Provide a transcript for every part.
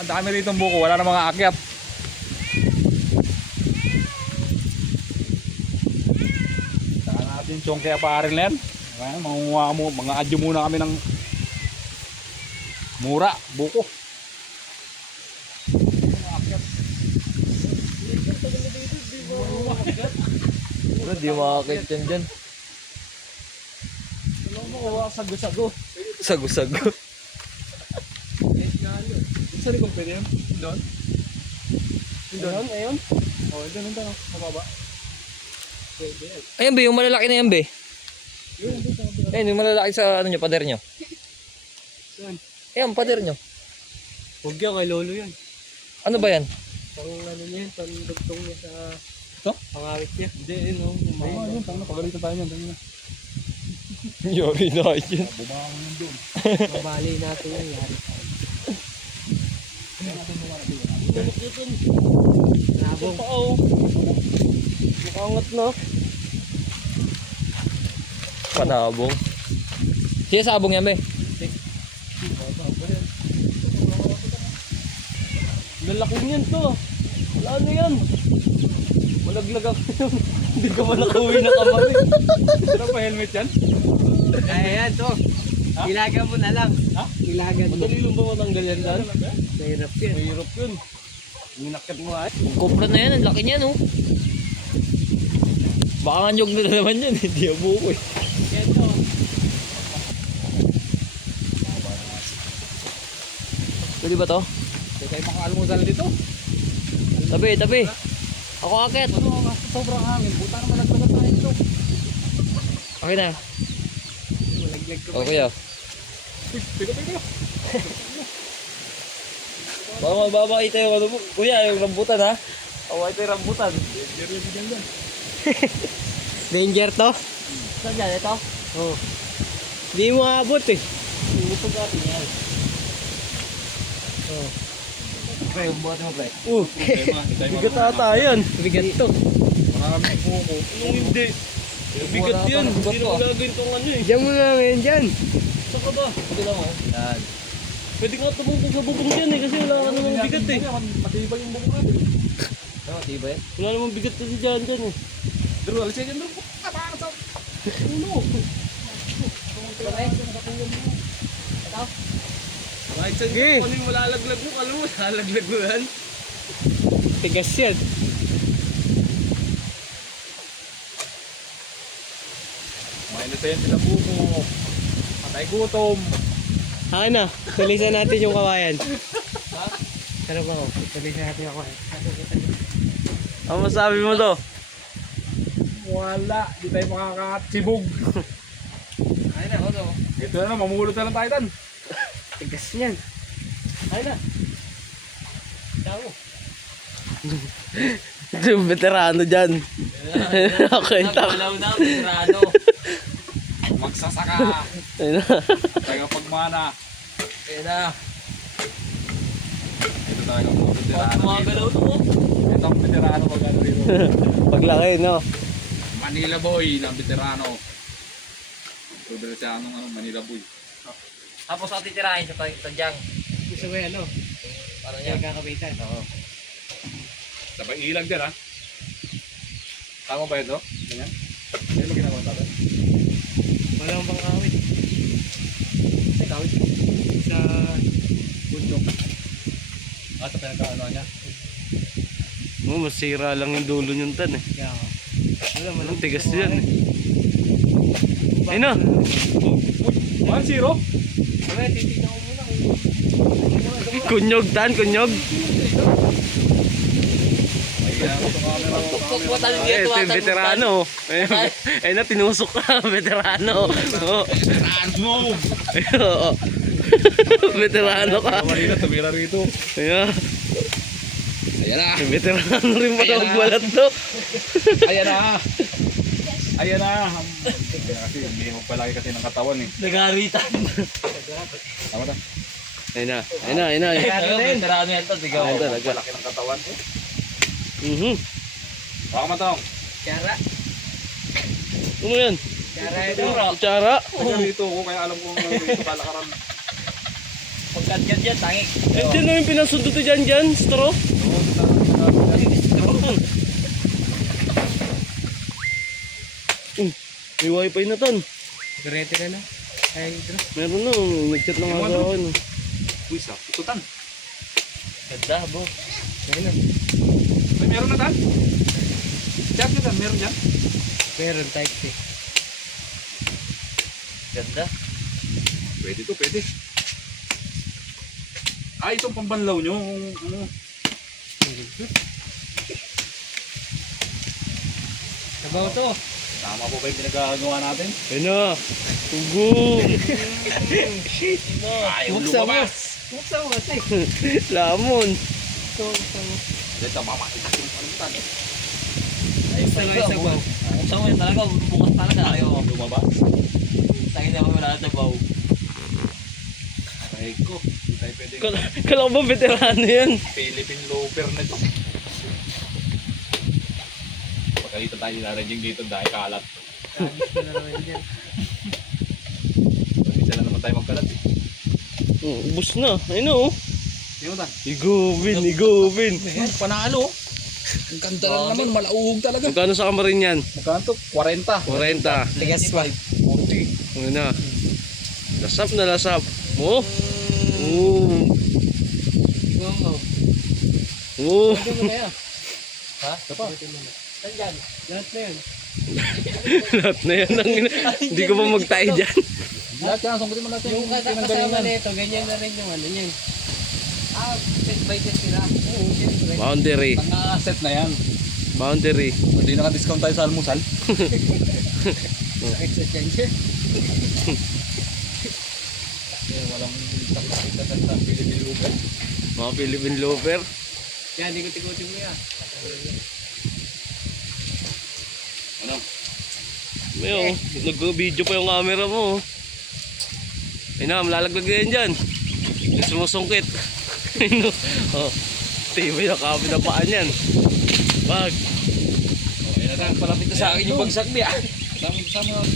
Ang dami rito ng buko, wala na mga akyat. Saka natin yung kaya parin na yan. Mga adyo muna kami ng mura, buko. Bro, di makakit yan dyan. Ano mo, sago-sago. Sago-sago. Saan kung pwede yun? Doon? Doon, ayun. Oh, doon, mababa. Pwede yan. Ayun be, yung malalaki na yan be. Yun, doon sa kapila. Ayun, yung malalaki sa ano nyo, pader nyo. Saan? Ayun, pader nyo. Huwag yan, kay lolo yan. Ano ba yan? Pang ano niya, pandugtong niya sa Ito? pangawit niya. Hindi, no. Oo, yun, tangina, pagalitan tayo niyan, tangina. Yari na yun. Bumangon yun doon. Mabali natin yan, yari tayo. Nabong. Mukangat na. Panabong. Siya sabong yan be. Lalaki niyan to. Wala ano yan. Malaglag ako yun. Hindi ka man nakauwi na kamari. Sino pa helmet yan? Kaya yan to. Ha? Ilagan mo na lang. Ha? Ilagan mo. Madali lang ba matanggal yan dyan? Mahirap yan. Mahirap yun. Minakit mo ay. Kumpra na yan, ang laki niyan oh. Baka nga nyog na naman yan, hindi abuko eh. Yan to. Pwede ba to? Hindi tayo makaalmusal dito. Tabi, tabi. Ako akit. Ano, sobrang hangin. Buta naman naglagat tayo dito. Okay na. Malaglag ka. Okay ah. Tiga. Baka mababakita yung ano mo. Kuya, yung rambutan ha. Away ito yung rambutan. Danger to? Saan yan? Ito? Oo. Hindi mo aabot eh. Pupag natin yan. Oo. Pre, buhatin mo pre. Bigat ata yan. Bigat to. Maraming buko. Anong hindi? Bigat yan. Hindi na magagawin itong ano eh. Diyan mo na ngayon dyan. Saan ka ba? Pwede lang oh. Yan. Pwede ka tumungkog sa bubong dyan eh. Kasi wala ka namang bigat eh. Matibay yung buko natin. Ano, diba eh? Wala namang bigat kasi dyan dyan eh. Dero, alisin yan dero. Para sa ulo. Kahit saan Sige. ka, ano yung malalaglag mo? Alam mo, malalaglag mo yan. Tigas yan. May inosente na buko. Patay gutom. Akin na. Tulisan natin yung kawayan. Ano ba ko? Tulisan natin yung kawayan. Ano masabi mo to? Wala. Di tayo makakatsibog. Ayun na, ano? Ito na, mamulot na lang tayo tan. Tigas yan. Ayun na. Dawo. Yung veterano dyan. Okay, Wala na, pirano. Magsasaka. Ayun na. Tagapagmana. Ayun na. Ito talaga mga veterano. Gumagalaw to oh. Ito ang veterano pag ano rito. Paglaki, no? Manila boy ng veterano. Ito dito siya ano, Manila boy. Tapos ang titirahin sa tadyang. Gusto mo yan, no? Ano niya? Kakapitan. Oo. Sabay ilag dyan ha. Tama ba ito? Ganyan? Ano mo ginagawa tatay? Walang pang kawit. Ay, kawit. Sa Bundok. Ito pinagkaano niya. mo, masira lang yung dulo yung tan eh. Kaya ako. Wala, malang tigas yan eh. Ayun na. 1-0? Mamaya, titignan ko muna kung Kunyog tan, kunyog. Tuktok mo tayo Eh, dito. ito yung veterano. Ayun na, tinusok ka. Veterano. Oo. Move! Oo. Veterano ka. Marina, tumira rito. Ayun. Ayan na! Veterano rin mo na magbalat to. Ayan na! Ayan na! Kasi hindi mo palagi kasi ng katawan eh. Nagaritan. Tama ta? Ayun na. Ayun na, ayun na. Veterano yan to. Sigaw. Ayun talaga. Palaki ng katawan. Baka matong. Kara. Ano yan? Kara ito. Kutsara. Taga rito ko kaya alam ko rito kalakaran. Pagkadyan dyan, tangik. Eh, dyan na yung pinasundot dyan, straw. May wifi na ton. Garete ka na. Ay, ito. Meron na, nag-chat na nga ako. Uy, sa pututan. Ganda, bo. Ayun na. Ay, meron na tan. Chat na tan, meron dyan. Meron type C. Ganda. Pwede to, pwede. Ah, itong pambanlaw nyo. Ano? Sabaw to. Tama po ba yung pinagagawa natin? Ayun na. Tugong. Ayaw lumabas. Buksan mo kasi. Lamon. Buksan mo. Dito, mama. Itong palitan. Buksan mo yung sabaw. Buksan mo yun talaga, bukas talaga. Ayaw. Lumabas. Tangin na mo wala na baw. Ay ko. Hindi tayo pwede. Kala ko ba veterano yan? Philippine lover na to. Pagka dito tayo naradying dito dahil kalat. Isa na naman tayo magkalat eh. Ubus na. Ayun na oh. Sino ta? Igubin. Panalo. Ang ganda lang naman, malauhog talaga. Magkano sa kamarin yan? Magkano to? 40. 40. Ligas 5. 40. Ayun na. Lasap na lasap. Oh. Oo. Wow. Oo. Ano mo na yan? Ha? Ito pa. Saan dyan? Lahat na yan. Lahat na yan. Hindi ko pa magtayo dyan. Lahat yan, sangkutin mo natin. Yung kasama na ito, ganyan na rin yung ano yan. Ah, set by set sila. Oo, siyempre. Boundary. Pang-set na yan. Boundary. Hindi naka-discount tayo sa almusal. Extra change. Walang takakita sa Philippine lover. Mga Philippine lover. Yan, ikot-ikotin mo yan. Ano? May oh. Nag-video pa yung camera mo. Ayun na, malalaglag yan dyan. Yung sumusungkit. Ayun oh. Tibay na kami na paan yan. Wag. Palapit na sa akin yung bagsak niya.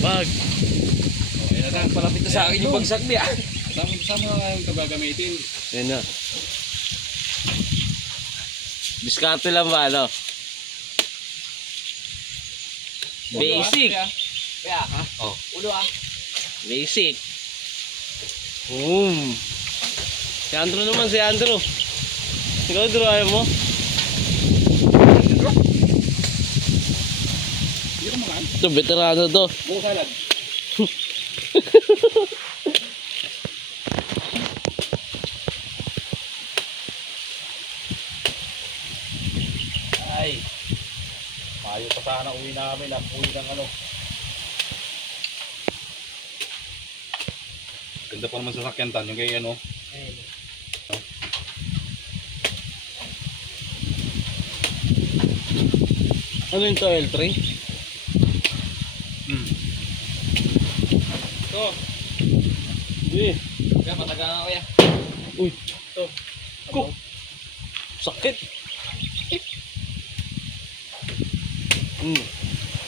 Wag. Palapit na sa akin yung bagsak niya. Sama kayong gagamitin. Ayun na. Diskarte lang ba ano? Basic. Kaya, ha? Oh. Ulo ah. Basic. Boom. Si Andrew naman, si Andrew. Ikaw, Andrew, ayaw mo? Hindi ka makaan. Ito, veterano to. Buko salad. Ay. Mayo pa sana uwi namin. Uwi ng ano. Ganda pa naman sa sakyan tan. Yung kay ano. Ano yung to, L3? Ito. Hindi. Kaya pataga na kuya. Uy. Ko. Sakit.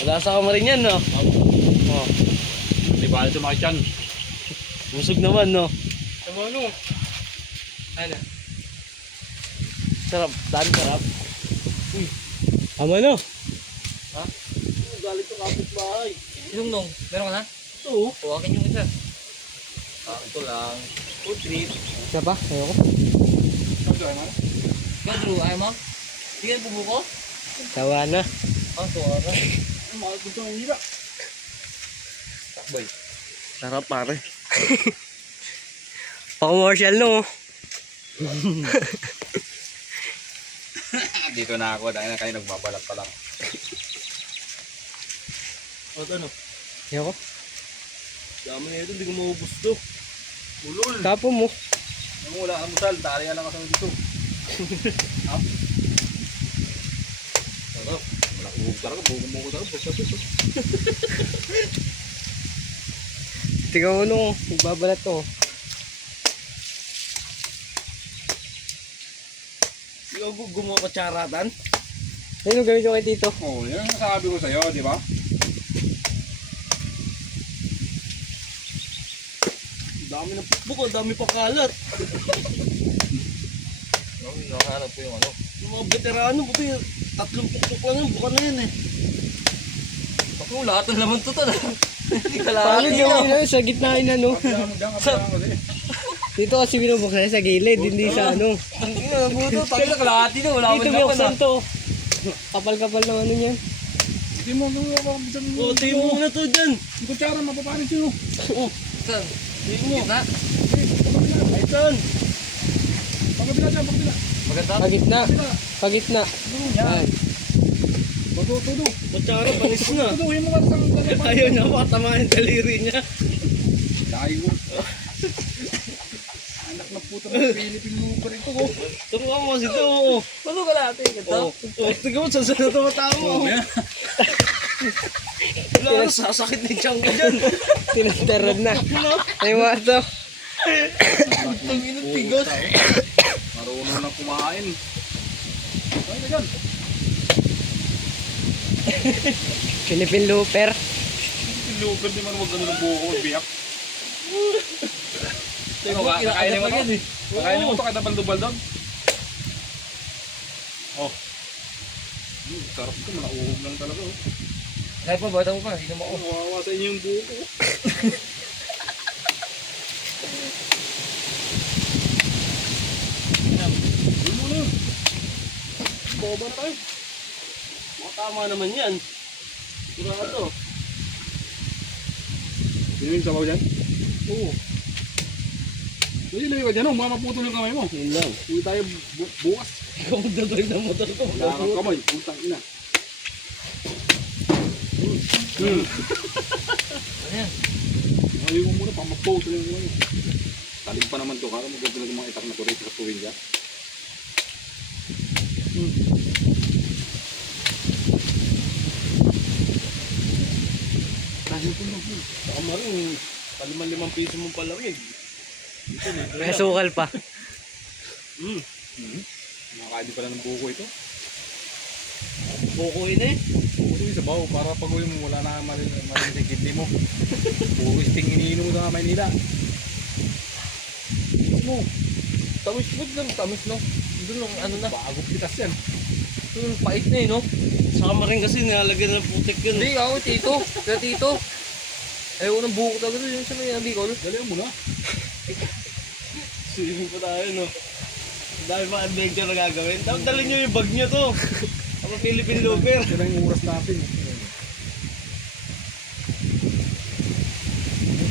Wala sa kamarin yan, no? Oh. Di ba ito makikyan? Busog naman, no? Tama ano? Ano? Sarap. Dami sarap. Tama, no? Ha? Galit ko kapit bahay. Yung nung, meron ka na? Oo. Huwakin yung isa. Ito lang. Food trip. Isa pa? Ayoko. Ikaw, Drew, ayaw mo? Sige, bubuko? Tawa na. Ah, suwara. Takboy. Sarap, pare. Pa-commercial no. Dito na ako. Dahil na kayo nagbabalat pa lang. O, ito no? Ayoko. Dami na ito, hindi ko maubos to. Ulol. Tapo mo. Nung wala ang musal. Dari lang ako dito. Sarap. Wala uhog talaga. Bugong-bugo talaga. Basta-basta. Tingnan mo nung magbabalat to. Ikaw gumawa ka charatan? Ayun yung gamit ko kay Tito. Oh, yan ang sabi ko sa'yo, di ba? Dami ng pukpuk, ang dami pa kalat. Nakaharap ko yung ano. Yung mga veterano, buti 3 pukpuk lang yun, buka na yan eh. Ako, lahat ng laman to na. Hindi ka Paano lahat. yung ano, sa gitna yun ano? Dito kasi binubuksan sa gilid, hindi sa ano. Ang ina, buto. Tayo na kalahati na. Wala Dito akong binuksan to. Kapal-kapal ng ano yan. Hindi mo, mababagyan mo. O, tayo mo na to dyan. Yung kutsara, mapapanis yun. Saan? Tayo mo. Gitna? Ay, saan? Pagkabila dyan, pagkabila. Maganda? Pagitna. Pagitna. Yan. Tudo. Kutsara, panis na. Tuduhin mo nga sa Ayaw niya makatamaan yung daliri niya. layo. Anak na puta ng Philippine Looper ito. Oh. Turuan mo kasi ito. Oo. Ano kalahati? Ganda? Oh, tignan mo, saan saan na tumatawa mo. Wala, sasakit na yung tiyan ko dyan. Tinataran na. Ay, wato. Ang inang tigas. Marunong lang kumain. Ay, na dyan. Philippine Looper. Looper di man wag ano ng buko, biyak. Tingnan mo, kakainin mo to. Kakainin mo to kada baldog-baldog. Oh. Sarap ito, malauhog lang talaga. Oh. Kahit pa, bata mo pa. Hindi mo ako. Kawawa sa inyo yung buko. Yun mo na. Boba na tayo. Makatama naman yan. Sigurado. Yun yung sabaw dyan? Oo. Hindi lang ka dyan, oh. Mamaputol yung kamay mo. Yun lang. Hindi tayo bukas. Ikaw magdadrive ng motor ko. Wala kang kamay, putang ina. Ano yan? Ayaw mo muna, pamaputol yung kamay. Talig pa naman to, kaya magagawin ng mga itak na turito sa tuwing dyan. Baka maring, paliman-limang piso mong palamig. Ito, libre May lang. sukal pa. Nakakain pala ng buko ito. Bukuin eh. Buko ito yung sabaw, para pag uwi mo, wala na malinis sa kidney mo. Puro sting iniinom mo sa Maynila. Mo, Tamis mo lang. Tamis no? Doon lang, ano na. bago pitas yan. Doon, pait na eh, no? Saka rin kasi nilalagyan ng putik yun. Hindi, ako, tito. Kaya tito. Ayaw ko ng buko talaga doon. Yung sa may Bicol. Dalihan mo na. Swimming pa tayo, no? Ang dami pa adventure na gagawin. Tapos dalhin nyo yung bag nyo to. Ako Philippine Looper. Yan ang oras natin.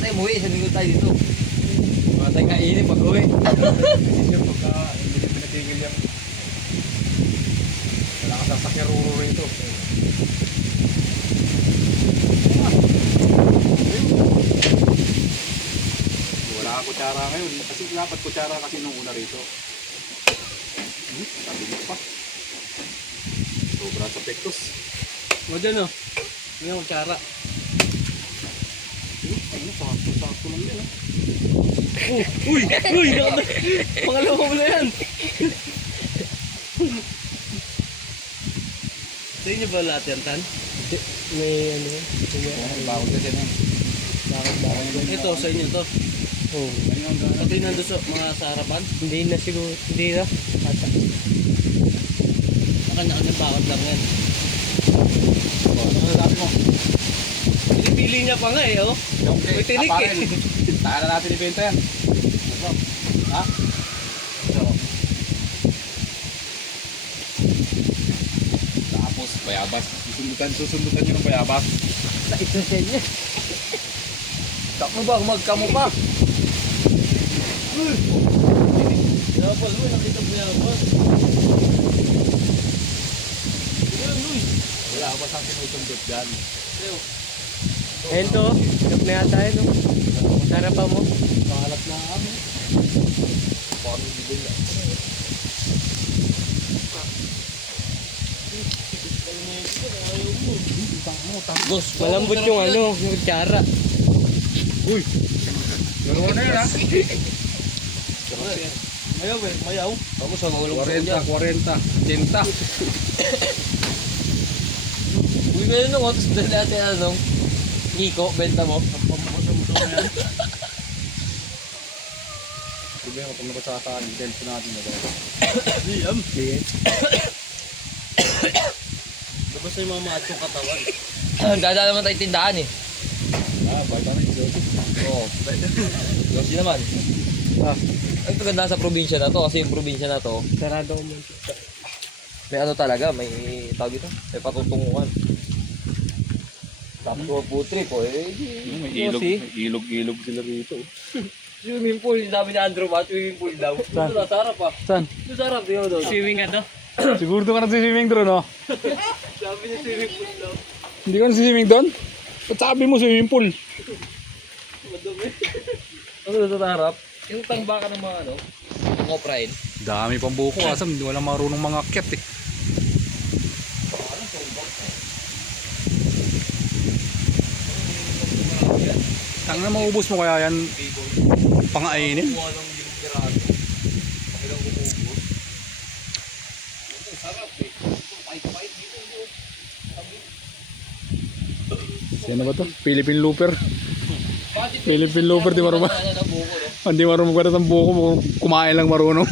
Tayo, muwi. Isang linggo tayo dito. Mga tayo kainin pag uwi. Hindi yung pagka hindi yung pinatigil yan. Wala ka sasakiruro rito. Wala ka kutsara ngayon. Kasi dapat kutsara kasi nung una rito. Sabi mo pa. Sobra sa pektos. O dyan, no? Hindi yung kutsara. Ano, sakto lang yan. Uy! Uy! Pangalawa mo na yan! Sa inyo ba lahat yan, Tan? May ano. Bawal kasi yan. Ito, sa inyo to. Oh. Pati nandun sa mga sa harapan. Hindi na siguro. Hindi na. Ata. Kanya-kanya bakit lang yan. Ano sabi mo? Pinipili niya pa nga eh, oh. May tinik eh. Taka na natin ibenta yan. Ha? Tapos bayabas. Susundutan nyo ng bayabas. Ito sa inyo. Takmo ba? Magkamo pa. Pinapal mo, nakita mo pinapal. Ayan, uy. Bayabas ang sinusundot dyan. Ayun to. Hirap na yata yun. Sarapan mo. Kalat na kami. Paano bibili yan? Boss, Malambot yung ano. Yung kutsara. Ganoon na yan ha? mayaw eh, mayaw. Vamos, mawalong ko 40, dyan. 40, 80. Uy, ngayon nung otos dahil natin ano, Iko, benta mo. Sabi mo, kung nabasasaan, tempo natin na ba? Sige. Labas na yung mga machong katawan. Dada naman tayo tindahan eh. Bata na yung Oo. Yosi naman. Ang maganda sa probinsya na to kasi yung probinsya na to, Sarado ko man. may ano talaga, may tawag ito, may patutunguhan. Tapos mga food trip po eh. May Yosi. ilog sila rito. Swimming pool, sabi ni Andrew ba, swimming pool daw. Ito na, sarap ah. Saan? Ito sarap yun doon. Swimming ka to? Siguro doon ka nag-swimming doon, no? Sabi ni swimming pool daw. Hindi ka nag-swimming doon? Ba't sabi mo swimming pool? Ano ito sa harap? Yung tangba ka ng mga ano, yung oprain. Dami pang buko, asam. Hindi walang marunong mga ket eh. Tang na maubos mo kaya yan pangainin. Kuha ng limang pirado. Pakilang umubos. Ito, sarap eh. Pahit-pahit dito. Sino ba to? Philippine Looper. Philippine Looper, di marunong. Ano na buko, no? Hindi marunong magkaroon ng buko, kumain lang marunong.